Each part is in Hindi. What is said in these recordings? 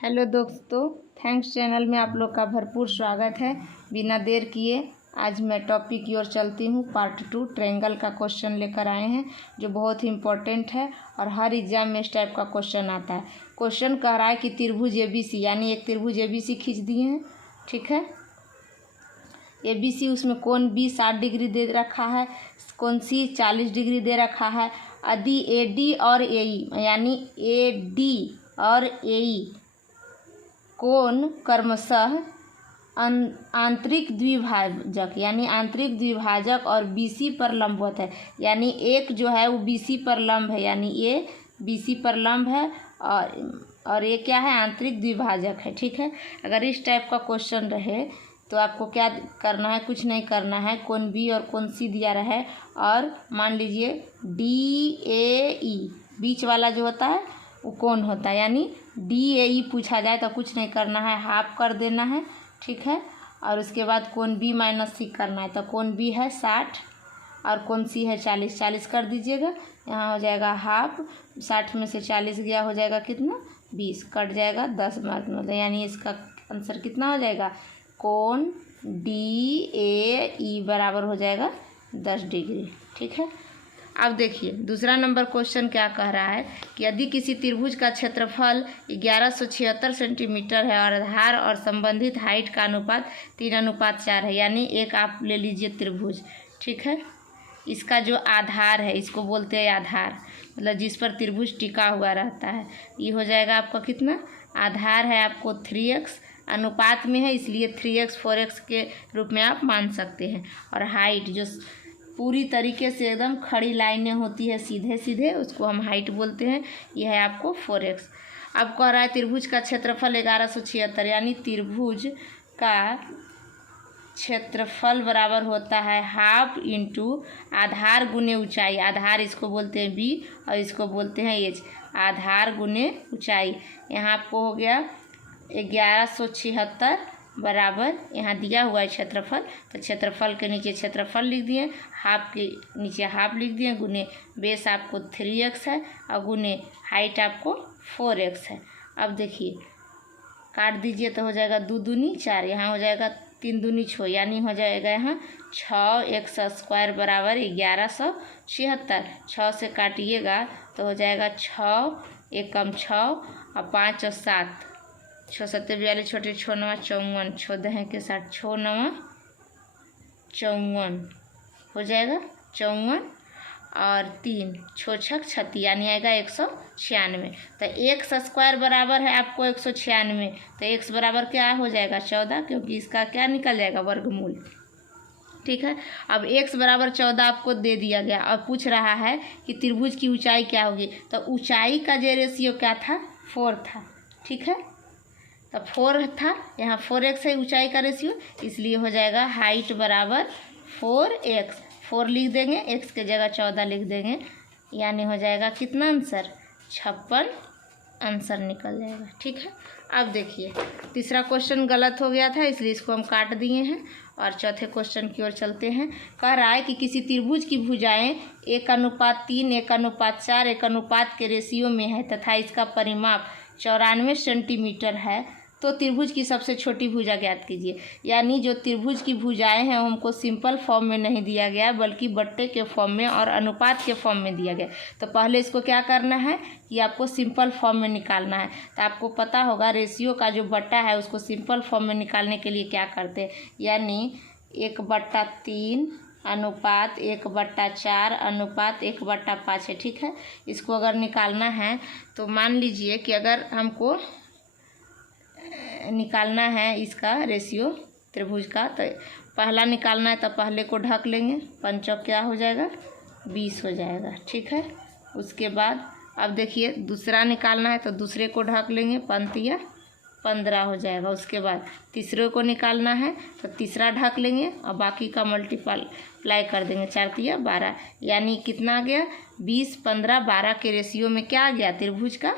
हेलो दोस्तों, थैंक्स चैनल में आप लोग का भरपूर स्वागत है। बिना देर किए आज मैं टॉपिक की ओर चलती हूँ। पार्ट 2 ट्रायंगल का क्वेश्चन लेकर आए हैं जो बहुत ही इम्पोर्टेंट है और हर एग्जाम में इस टाइप का क्वेश्चन आता है। क्वेश्चन कह रहा है कि त्रिभुज ABC यानी एक त्रिभुज ABC खींच दिए हैं, ठीक है। ABC उसमें कोण B 60 डिग्री दे रखा है, कोण C 40 डिग्री दे रखा है। यदि AD और AE यानी AD और AE कोण क्रमशः आंतरिक द्विभाजक यानी आंतरिक द्विभाजक और BC पर लंबवत है, यानी एक जो है वो BC पर लंब है, यानी ये BC पर लंब है और ये क्या है, आंतरिक द्विभाजक है, ठीक है। अगर इस टाइप का क्वेश्चन रहे तो आपको क्या करना है, कुछ नहीं करना है। कोण B और कोण C दिया रहे और मान लीजिए DAE बीच वाला जो होता है वो कोण होता है, यानी DAE पूछा जाए तो कुछ नहीं करना है, हाफ कर देना है, ठीक है। और उसके बाद कोण B माइनस C करना है, तो कोण B है 60 और कोण C है 40, 40 कर दीजिएगा। यहाँ हो जाएगा हाफ, 60 में से 40 गया हो जाएगा कितना, 20, कट जाएगा 10 मतलब, यानी इसका आंसर कितना हो जाएगा, कोण DAE बराबर हो जाएगा 10 डिग्री, ठीक है। अब देखिए दूसरा नंबर क्वेश्चन क्या कह रहा है कि यदि किसी त्रिभुज का क्षेत्रफल 1176 सेंटीमीटर है और आधार और संबंधित हाइट का अनुपात 3:4 है, यानी एक आप ले लीजिए त्रिभुज, ठीक है। इसका जो आधार है इसको बोलते हैं आधार, मतलब जिस पर त्रिभुज टिका हुआ रहता है। ये हो जाएगा आपका कितना, आधार है आपको 3x, अनुपात में है इसलिए 3x 4x के रूप में आप मान सकते हैं। और हाइट जो पूरी तरीके से एकदम खड़ी लाइनें होती है सीधे सीधे, उसको हम हाइट बोलते हैं, यह है आपको 4x। अब कह रहा है त्रिभुज का क्षेत्रफल 1176, यानी त्रिभुज का क्षेत्रफल बराबर होता है हाफ इंटू आधार गुने ऊंचाई। आधार इसको बोलते हैं B और इसको बोलते हैं H, आधार गुने ऊंचाई। यहाँ आपको हो गया 1176 बराबर, यहाँ दिया हुआ है क्षेत्रफल, तो क्षेत्रफल के नीचे क्षेत्रफल लिख दिए, हाफ के नीचे हाफ लिख दिए, गुने बेस आपको 3x है और गुने हाइट आपको 4x है। अब देखिए काट दीजिए तो हो जाएगा 2 दूनी 4, यहाँ हो जाएगा 3 दूनी 6, यानी हो जाएगा यहाँ 6x स्क्वायर बराबर 1176। 6 से काटिएगा तो हो जाएगा 6 एकम 6 और 5 और 7, 6 7 42, छोटे 6 9 54, 6 दहें के साथ 6 9 54 हो जाएगा 54 और 3 6 6 36, यानी आएगा 196। तो x स्क्वायर बराबर है आपको 196, तो x बराबर क्या हो जाएगा 14, क्योंकि इसका क्या निकल जाएगा, वर्गमूल, ठीक है। अब x बराबर 14 आपको दे दिया गया और पूछ रहा है कि त्रिभुज की ऊंचाई क्या होगी, तो ऊंचाई का जो रेशियो क्या था, 4 था, ठीक है। तो 4 था, यहाँ 4x है ऊंचाई का रेशियो, इसलिए हो जाएगा हाइट बराबर 4x, 4 लिख देंगे, x के जगह 14 लिख देंगे, यानी हो जाएगा कितना आंसर, 56 आंसर निकल जाएगा, ठीक है। अब देखिए तीसरा क्वेश्चन गलत हो गया था इसलिए इसको हम काट दिए हैं और चौथे क्वेश्चन की ओर चलते हैं। कह रहा है कि किसी त्रिभुज की भुजाएं 1:3, 1:4, 1 के रेशियो में है तथा इसका परिमाप 94 सेंटीमीटर है, तो त्रिभुज की सबसे छोटी भुजा ज्ञात कीजिए। यानी जो त्रिभुज की भुजाएं हैं हमको सिंपल फॉर्म में नहीं दिया गया बल्कि बट्टे के फॉर्म में और अनुपात के फॉर्म में दिया गया। तो पहले इसको क्या करना है कि आपको सिंपल फॉर्म में निकालना है। तो आपको पता होगा रेशियो का जो बट्टा है उसको सिंपल फॉर्म में निकालने के लिए क्या करते हैं, यानी 1/3 अनुपात 1/4 अनुपात 1/5 है, ठीक है। इसको अगर निकालना है तो मान लीजिए कि अगर हमको निकालना है इसका रेशियो त्रिभुज का, तो पहला निकालना है तो पहले को ढक लेंगे, 5 क्या हो जाएगा 20 हो जाएगा, ठीक है। उसके बाद अब देखिए दूसरा निकालना है तो दूसरे को ढक लेंगे, 5 15 हो जाएगा। उसके बाद तीसरे को निकालना है तो तीसरा ढक लेंगे और बाकी का मल्टीप्लाई कर देंगे, 4 12, यानी कितना आ गया 20 15 12 के रेशियो में क्या आ गया, त्रिभुज का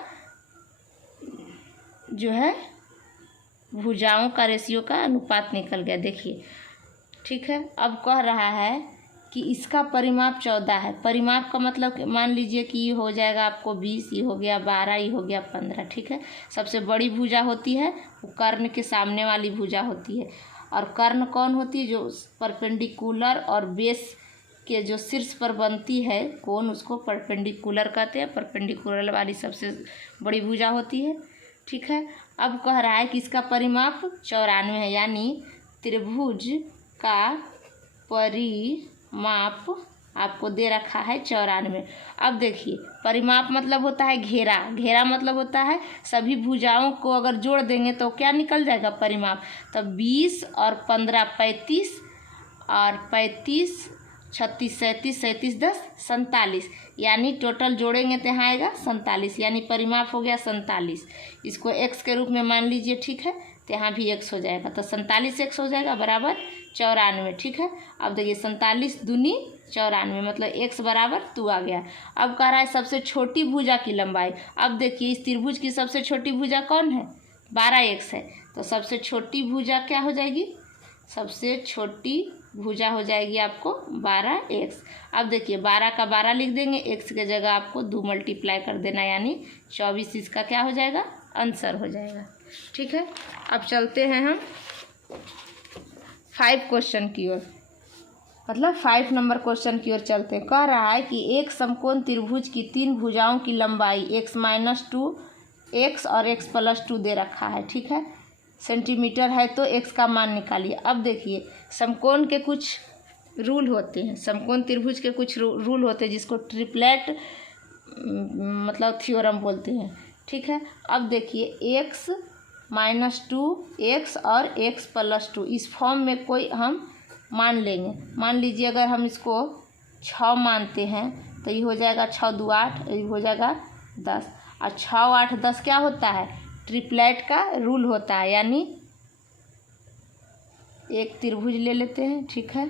जो है भुजाओं का रेशियो का अनुपात निकल गया, देखिए, ठीक है। अब कह रहा है कि इसका परिमाप 14 है। परिमाप का मतलब मान लीजिए कि ये हो जाएगा आपको 20, ये हो गया 12, ये हो गया 15, ठीक है। सबसे बड़ी भुजा होती है वो कर्ण के सामने वाली भुजा होती है। और कर्ण कौन होती है? जो परपेंडिकुलर और बेस के जो शीर्ष पर बनती है कोण, उसको परपेंडिकुलर कहते हैं। परपेंडिकुलर वाली सबसे बड़ी भुजा होती है, ठीक है। अब कह रहा है कि इसका परिमाप 94 है, यानी त्रिभुज का परिमाप आपको दे रखा है 94। अब देखिए, परिमाप मतलब होता है घेरा। घेरा मतलब होता है सभी भुजाओं को अगर जोड़ देंगे तो क्या निकल जाएगा परिमाप। तो 20 और 15 35, और 35 36 37 37 10 47, यानी टोटल जोड़ेंगे तो यहाँ आएगा 47, यानी परिमाप हो गया 47। इसको x के रूप में मान लीजिए, ठीक है। तो यहाँ भी x हो जाएगा, तो 47 x हो जाएगा बराबर 94, ठीक है। अब देखिए 47 दूनी 94, मतलब x बराबर 2 आ गया। अब कह रहा है सबसे छोटी भुजा की लंबाई। अब देखिए इस त्रिभुज की सबसे छोटी भुजा कौन है? 12x है। तो सबसे छोटी भुजा क्या हो जाएगी? सबसे छोटी भुजा हो जाएगी आपको 12x। अब देखिए 12 का 12 लिख देंगे, x के जगह आपको 2 मल्टीप्लाई कर देना, यानी 24 इसका क्या हो जाएगा? आंसर हो जाएगा, ठीक है। अब चलते हैं हम 5 क्वेश्चन की ओर, मतलब 5 नंबर क्वेश्चन की ओर चलते हैं। कह रहा है कि एक समकोण त्रिभुज की 3 भुजाओं की लंबाई x-2 x और x+2 दे रखा है, ठीक है। सेंटीमीटर है तो x का मान निकालिए। अब देखिए समकोण के कुछ रूल होते हैं, समकोण त्रिभुज के कुछ रूल होते हैं जिसको ट्रिपलेट मतलब थ्योरम बोलते हैं, ठीक है। अब देखिए x-2 x और x+2 इस फॉर्म में कोई हम मान लेंगे। मान लीजिए अगर हम इसको 6 मानते हैं तो ये हो जाएगा 6 2 8, ये हो जाएगा 10, और 6 8 10 क्या होता है? ट्रिपलेट का रूल होता है, यानी एक त्रिभुज ले लेते हैं, ठीक है।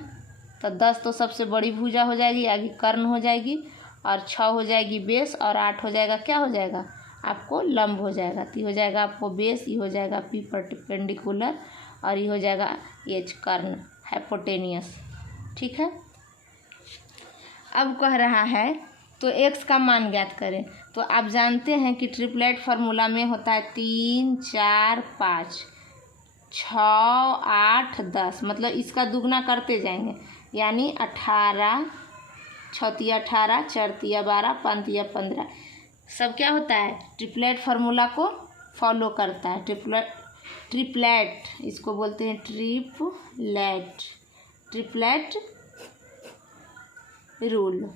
तो 10 तो सबसे बड़ी भुजा हो जाएगी, आगे कर्ण हो जाएगी, और 6 हो जाएगी बेस, और 8 हो जाएगा क्या हो जाएगा? आपको लंब हो जाएगा। तो ये हो जाएगा आपको बेस, ये हो जाएगा पी परपेंडिकुलर, और ये हो जाएगा एच कर्ण हाइपोटेनियस, ठीक है। अब कह रहा है तो x का मान ज्ञात करें। तो आप जानते हैं कि ट्रिपलेट फार्मूला में होता है 3 4 5 6 8 10, मतलब इसका दुगना करते जाएंगे, यानी 18 6 18 4 12 5 15, सब क्या होता है? ट्रिपलेट फार्मूला को फॉलो करता है। ट्रिपलेट इसको बोलते हैं ट्रिपलेट रूल।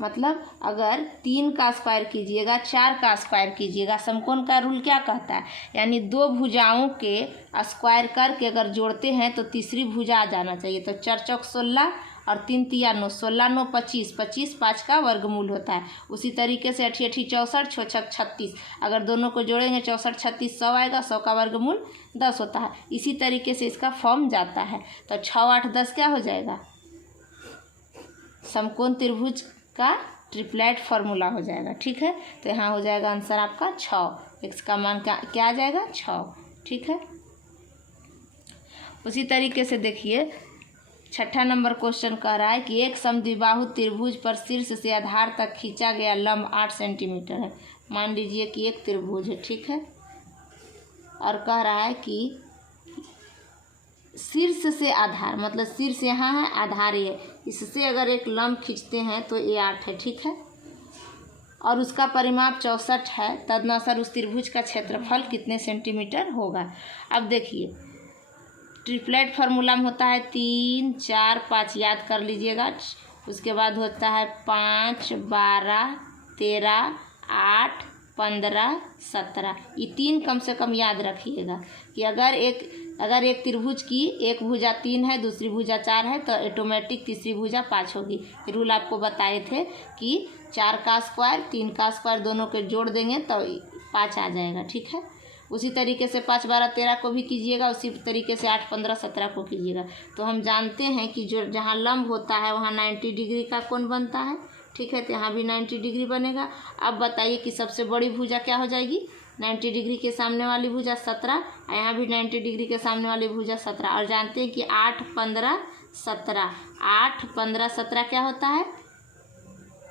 मतलब अगर 3 का स्क्वायर कीजिएगा, 4 का स्क्वायर कीजिएगा, समकोण का रूल क्या कहता है? यानी 2 भुजाओं के स्क्वायर करके अगर जोड़ते हैं तो तीसरी भुजा आ जाना चाहिए। तो 4 चौक 16 और 3 तिया 9, 16 9 25, 25 5 का वर्गमूल होता है। उसी तरीके से 8 8 64, 6 6 36, अगर दोनों को जोड़ेंगे 64 36 100 आएगा, 100 का वर्गमूल 10 होता है। इसी तरीके से इसका फॉर्म जाता है। तो 6 8 10 क्या हो जाएगा? समकोण त्रिभुज का ट्रिपलेट फार्मूला हो जाएगा, ठीक है। तो यहाँ हो जाएगा आंसर आपका 6, x का मान क्या आ जाएगा? 6, ठीक है। उसी तरीके से देखिए 6ठा नंबर क्वेश्चन कह रहा है कि एक समद्विबाहु त्रिभुज पर शीर्ष से आधार तक खींचा गया लंब 8 सेंटीमीटर है। मान लीजिए कि एक त्रिभुज है, ठीक है, और कह रहा है कि शीर्ष से आधार, मतलब शीर्ष यहाँ है, आधार ये, इससे अगर एक लंब खींचते हैं तो ये 8 है, ठीक है, और उसका परिमाप 64 है। तदनुसार उस त्रिभुज का क्षेत्रफल कितने सेंटीमीटर होगा? अब देखिए ट्रिपलेट फार्मूला में होता है 3 4 5, याद कर लीजिएगा। उसके बाद होता है 5 12 13 8 15 17, ये 3 कम से कम याद रखिएगा कि अगर एक त्रिभुज की एक भुजा 3 है, दूसरी भुजा 4 है, तो ऑटोमेटिक तीसरी भुजा 5 होगी। रूल आपको बताए थे कि 4 का स्क्वायर 3 का स्क्वायर दोनों के जोड़ देंगे तो 5 आ जाएगा, ठीक है। उसी तरीके से 5 12 13 को भी कीजिएगा, उसी तरीके से 8 15 17 को कीजिएगा। तो हम जानते हैं कि जो जहाँ लंब होता है वहाँ 90 डिग्री का कोण बनता है, ठीक है। तो यहाँ भी 90 डिग्री बनेगा। अब बताइए कि सबसे बड़ी भुजा क्या हो जाएगी? 90 डिग्री के सामने वाली भुजा 17, और यहाँ भी 90 डिग्री के सामने वाली भुजा 17, और जानते हैं कि 8 15 17, 8, 15, 17 क्या होता है,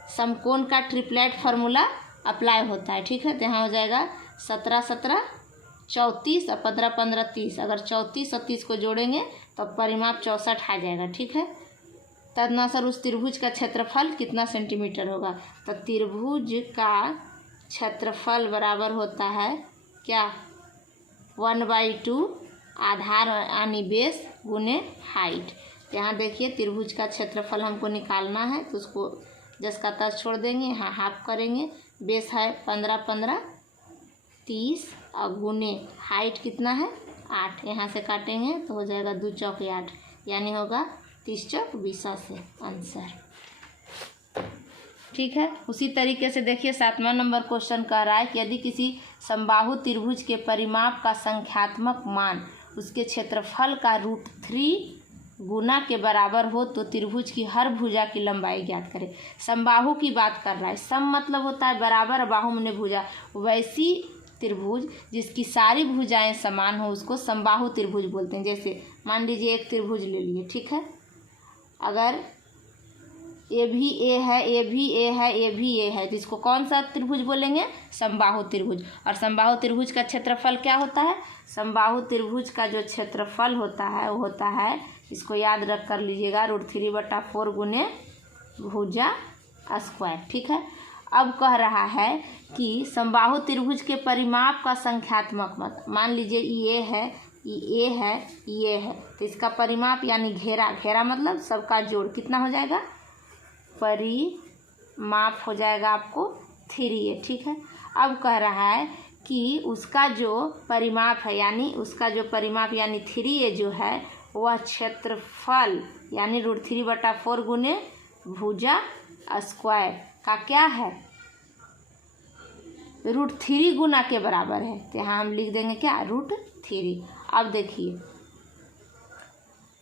समकोण का ट्रिपलेट फार्मूला अप्लाई होता है। ठीक है, तो यहाँ हो जाएगा 17, 17, 34 और 15, 15, 30। अगर 34 और 30 को जोड़ेंगे तो परिमाप 64 आ जाएगा। ठीक है, तदनुसार उस त्रिभुज का क्षेत्रफल कितना सेंटीमीटर होगा। तो त्रिभुज का क्षेत्रफल बराबर होता है क्या, 1/2 आधार यानी बेस गुने हाइट। यहाँ देखिए त्रिभुज का क्षेत्रफल हमको निकालना है, तो उसको जस का तस छोड़ देंगे, यहाँ हाफ करेंगे। बेस है 15, 15, 30 और गुने हाइट कितना है 8। यहाँ से काटेंगे तो हो जाएगा 2 चौक 8, यानी होगा 30 चौक 20 से आंसर। ठीक है, उसी तरीके से देखिए 7वां नंबर क्वेश्चन कह रहा है कि यदि किसी समबाहु त्रिभुज के परिमाप का संख्यात्मक मान उसके क्षेत्रफल का √3 गुना के बराबर हो तो त्रिभुज की हर भुजा की लंबाई ज्ञात करें। समबाहु की बात कर रहा है। सम मतलब होता है बराबर, बाहु माने भुजा। वैसी त्रिभुज जिसकी सारी भुजाएं समान हो उसको समबाहु त्रिभुज बोलते हैं। जैसे मान लीजिए एक त्रिभुज ले लिए, ठीक है, अगर ए भी ए है, ए भी ए है, ए भी ए है, जिसको कौन सा त्रिभुज बोलेंगे, समबाहु त्रिभुज। और समबाहु त्रिभुज का क्षेत्रफल क्या होता है, समबाहु त्रिभुज का जो क्षेत्रफल होता है वो होता है, इसको याद रख कर लीजिएगा, √3/4 गुने भुजा स्क्वायर। ठीक है, अब कह रहा है कि समबाहु त्रिभुज के परिमाप का संख्यात्मक मत, मान लीजिए ये है, ये है, ये है, तो इसका परिमाप यानी घेरा, घेरा मतलब सबका जोड़ कितना हो जाएगा, परिमाप हो जाएगा आपको 3a। ठीक है, अब कह रहा है कि उसका जो परिमाप है यानी उसका जो परिमाप यानी 3a जो है वह क्षेत्रफल यानी √3/4 गुने भुजा स्क्वायर का क्या है, √3 गुना के बराबर है। तो यहाँ हम लिख देंगे क्या, √3। अब देखिए,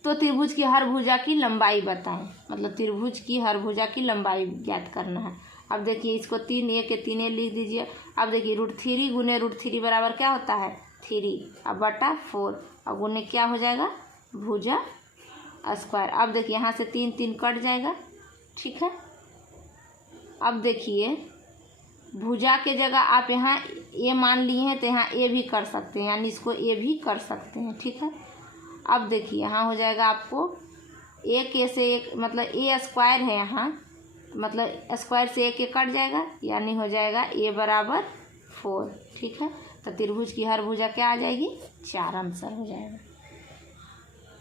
तो त्रिभुज की हर भुजा की लंबाई बताएं, मतलब त्रिभुज की हर भुजा की लंबाई ज्ञात करना है। अब देखिए इसको 3a के 3a लिख दीजिए। अब देखिए √3 गुने √3 बराबर क्या होता है 3, अब बटा 4 और गुने क्या हो जाएगा भुजा स्क्वायर। अब देखिए यहाँ से 3 3 कट जाएगा। ठीक है, अब देखिए भुजा के जगह आप यहाँ ए मान लिए हैं तो यहाँ ए भी कर सकते हैं, यानी इसको ए भी कर सकते हैं। ठीक है, अब देखिए यहाँ हो जाएगा आपको एक ए से एक, मतलब ए स्क्वायर है यहाँ, मतलब स्क्वायर से एक कट जाएगा, यानी हो जाएगा ए बराबर 4। ठीक है, तो त्रिभुज की हर भुजा क्या आ जाएगी 4, आंसर हो जाएगा।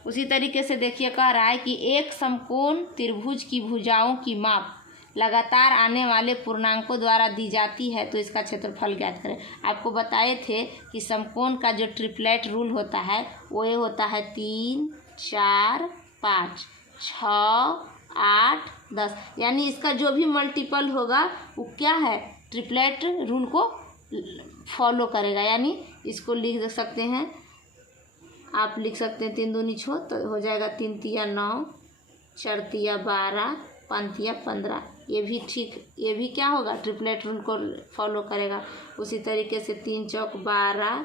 उसी तरीके से देखिए कह रहा है कि एक समकोण त्रिभुज की भुजाओं की माप लगातार आने वाले पूर्णांकों द्वारा दी जाती है तो इसका क्षेत्रफल ज्ञात करें। आपको बताए थे कि समकोण का जो ट्रिपलेट रूल होता है वो ये होता है 3, 4, 5, 6, 8, 10, यानी इसका जो भी मल्टीपल होगा वो क्या है, ट्रिपलेट रूल को फॉलो करेगा। यानी इसको लिख सकते हैं, आप लिख सकते हैं 3 दूनी 6, तो हो जाएगा 3 तिया 9, 4 तिया 12, 5 तिया 15। ये भी ठीक, ये भी क्या होगा, ट्रिपलेट रूल को फॉलो करेगा। उसी तरीके से 3 चौक 12,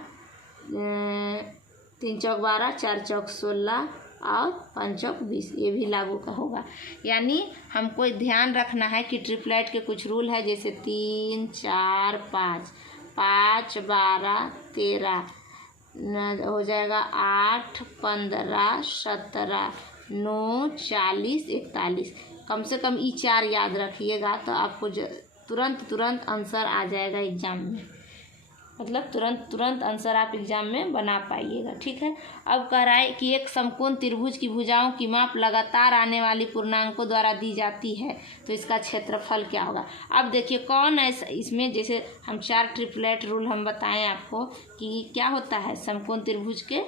3 चौक 12, 4 चौक 16 और 5 चौक 20, ये भी लागू का होगा। यानी हमको ध्यान रखना है कि ट्रिपलेट के कुछ रूल है, जैसे 3, 4, 5, 5, 12, 13 हो जाएगा 8, 15, 17, 9, 40, 41। कम से कम ये 4 याद रखिएगा तो आपको तुरंत आंसर आ जाएगा एग्ज़ाम में, मतलब तुरंत आंसर आप एग्ज़ाम में बना पाइएगा। ठीक है, अब कह रहा है कि एक समकोण त्रिभुज की भुजाओं की माप लगातार आने वाली पूर्णांकों द्वारा दी जाती है तो इसका क्षेत्रफल क्या होगा। अब देखिए कौन है इसमें, जैसे हम 4 ट्रिपलेट रूल हम बताएं आपको कि क्या होता है, समकोण त्रिभुज के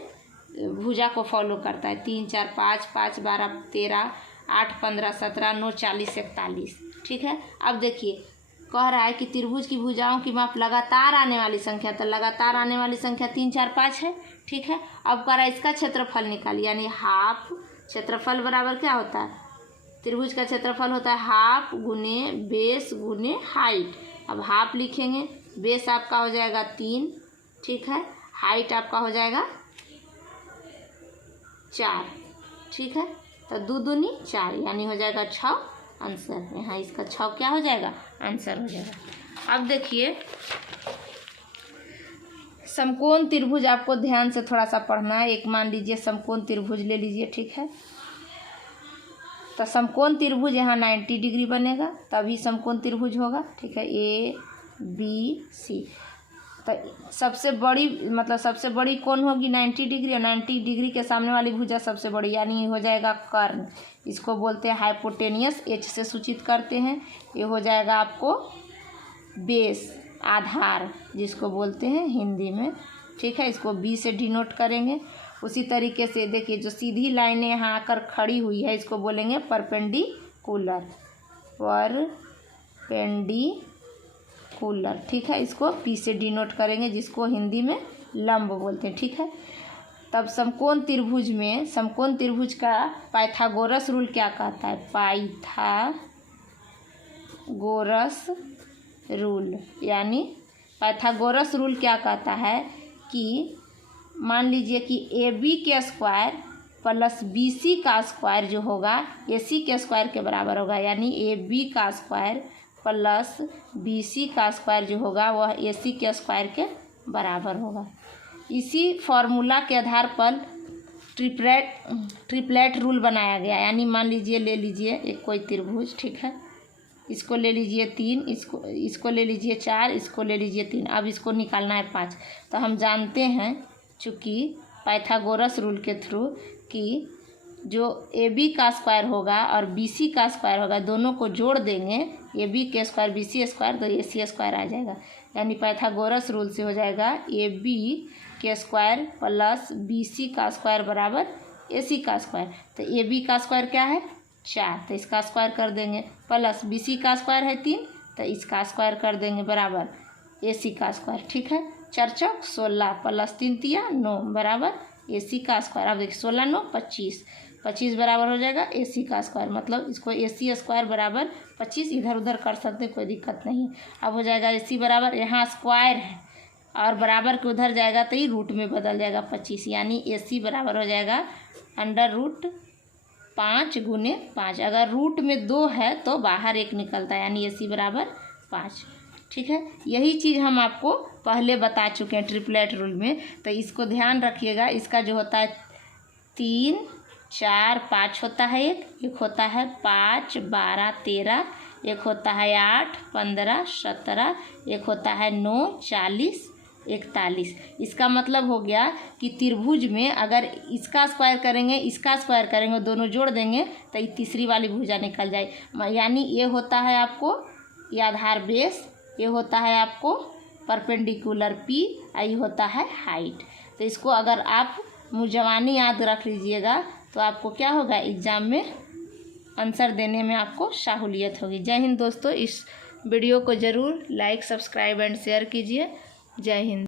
भुजा को फॉलो करता है। 3, 4, 5, 5, 12, 13, 8, 15, 17, 9, 40, 41। ठीक है, अब देखिए कह रहा है कि त्रिभुज की भुजाओं की माप लगातार आने वाली संख्या, तो लगातार आने वाली संख्या 3, 4, 5 है। ठीक है, अब कह रहा है इसका क्षेत्रफल निकालिए, यानी हाफ क्षेत्रफल बराबर क्या होता है, त्रिभुज का क्षेत्रफल होता है हाफ गुने बेस गुने हाइट। अब हाफ लिखेंगे, बेस आपका हो जाएगा 3, ठीक है, हाइट आपका हो जाएगा 4। ठीक है, तो 2 दूनी 4 यानी हो जाएगा 6 आंसर। यहाँ इसका 6 क्या हो जाएगा आंसर हो जाएगा। अब देखिए समकोण त्रिभुज आपको ध्यान से थोड़ा सा पढ़ना है। एक मान लीजिए समकोण त्रिभुज ले लीजिए, ठीक है। तो समकोण त्रिभुज यहाँ 90 डिग्री बनेगा तभी समकोण त्रिभुज होगा, ठीक है। ए बी सी, तो सबसे बड़ी कोण होगी 90 डिग्री और 90 डिग्री के सामने वाली भुजा सबसे बड़ी यानी हो जाएगा कर्ण। इसको बोलते हैं हाइपोटेनियस, एच से सूचित करते हैं। ये हो जाएगा आपको बेस, आधार जिसको बोलते हैं हिंदी में, ठीक है। इसको बी से डिनोट करेंगे। उसी तरीके से देखिए जो सीधी लाइनें यहाँ आकर खड़ी हुई है इसको बोलेंगे परपेंडिकुलर, परपेंडिकुलर, ठीक है। इसको पी से डिनोट करेंगे जिसको हिंदी में लंब बोलते हैं, ठीक है। तब समकोण त्रिभुज का पाइथागोरस रूल क्या कहता है? पाइथागोरस रूल यानी पाइथागोरस रूल क्या कहता है कि मान लीजिए कि ए बी के स्क्वायर प्लस बी सी का स्क्वायर जो होगा ए सी के स्क्वायर के बराबर होगा, यानी ए बी का स्क्वायर प्लस बी सी का स्क्वायर जो होगा वह ए सी के स्क्वायर के बराबर होगा। इसी फॉर्मूला के आधार पर ट्रिपलेट रूल बनाया गया, यानी मान लीजिए ले लीजिए एक कोई त्रिभुज, ठीक है। इसको ले लीजिए 3, इसको ले लीजिए 4, इसको ले लीजिए 3। अब इसको निकालना है 5। तो हम जानते हैं चूँकि पाइथागोरस रूल के थ्रू कि जो ए बी का स्क्वायर होगा और बी सी का स्क्वायर होगा दोनों को जोड़ देंगे, ए बी के स्क्वायर बी सी स्क्वायर, तो ए सी स्क्वायर आ जाएगा। यानी पाइथागोरस रूल से हो जाएगा ए बी के स्क्वायर प्लस बी सी का स्क्वायर बराबर ए सी का स्क्वायर। तो ए बी का स्क्वायर क्या है 4, तो इसका स्क्वायर कर देंगे, प्लस बी सी का स्क्वायर है 3 तो इसका स्क्वायर कर देंगे बराबर ए सी का स्क्वायर, ठीक है। 4 चौक 16 प्लस 3 तिया 9 बराबर ए सी का स्क्वायर। अब देखिए 16 9 25 बराबर हो जाएगा ए सी का स्क्वायर, मतलब इसको ए सी स्क्वायर बराबर 25 इधर उधर कर सकते हैं, कोई दिक्कत नहीं है। अब हो जाएगा ए सी बराबर, यहाँ स्क्वायर है और बराबर के उधर जाएगा तो ये रूट में बदल जाएगा 25, यानी ए सी बराबर हो जाएगा √5 गुने 5। अगर रूट में 2 है तो बाहर 1 निकलता है, यानी ए सी बराबर 5, ठीक है। यही चीज़ हम आपको पहले बता चुके हैं ट्रिपलेट रूल में, तो इसको ध्यान रखिएगा। इसका जो होता है 3 4 5 होता है, एक होता है 5 12 13, एक होता है 8 15 17, एक होता है 9 40 41। इसका मतलब हो गया कि त्रिभुज में अगर इसका स्क्वायर करेंगे दोनों जोड़ देंगे तो ये तीसरी वाली भुजा निकल जाए, यानी ये होता है आपको ये आधार बेस, ये होता है आपको परपेंडिकुलर पी, ये होता है हाइट। तो इसको अगर आप मुजवानी याद रख लीजिएगा तो आपको क्या होगा एग्ज़ाम में आंसर देने में आपको सहूलियत होगी। जय हिंद दोस्तों। इस वीडियो को ज़रूर लाइक सब्सक्राइब एंड शेयर कीजिए। जय हिंद।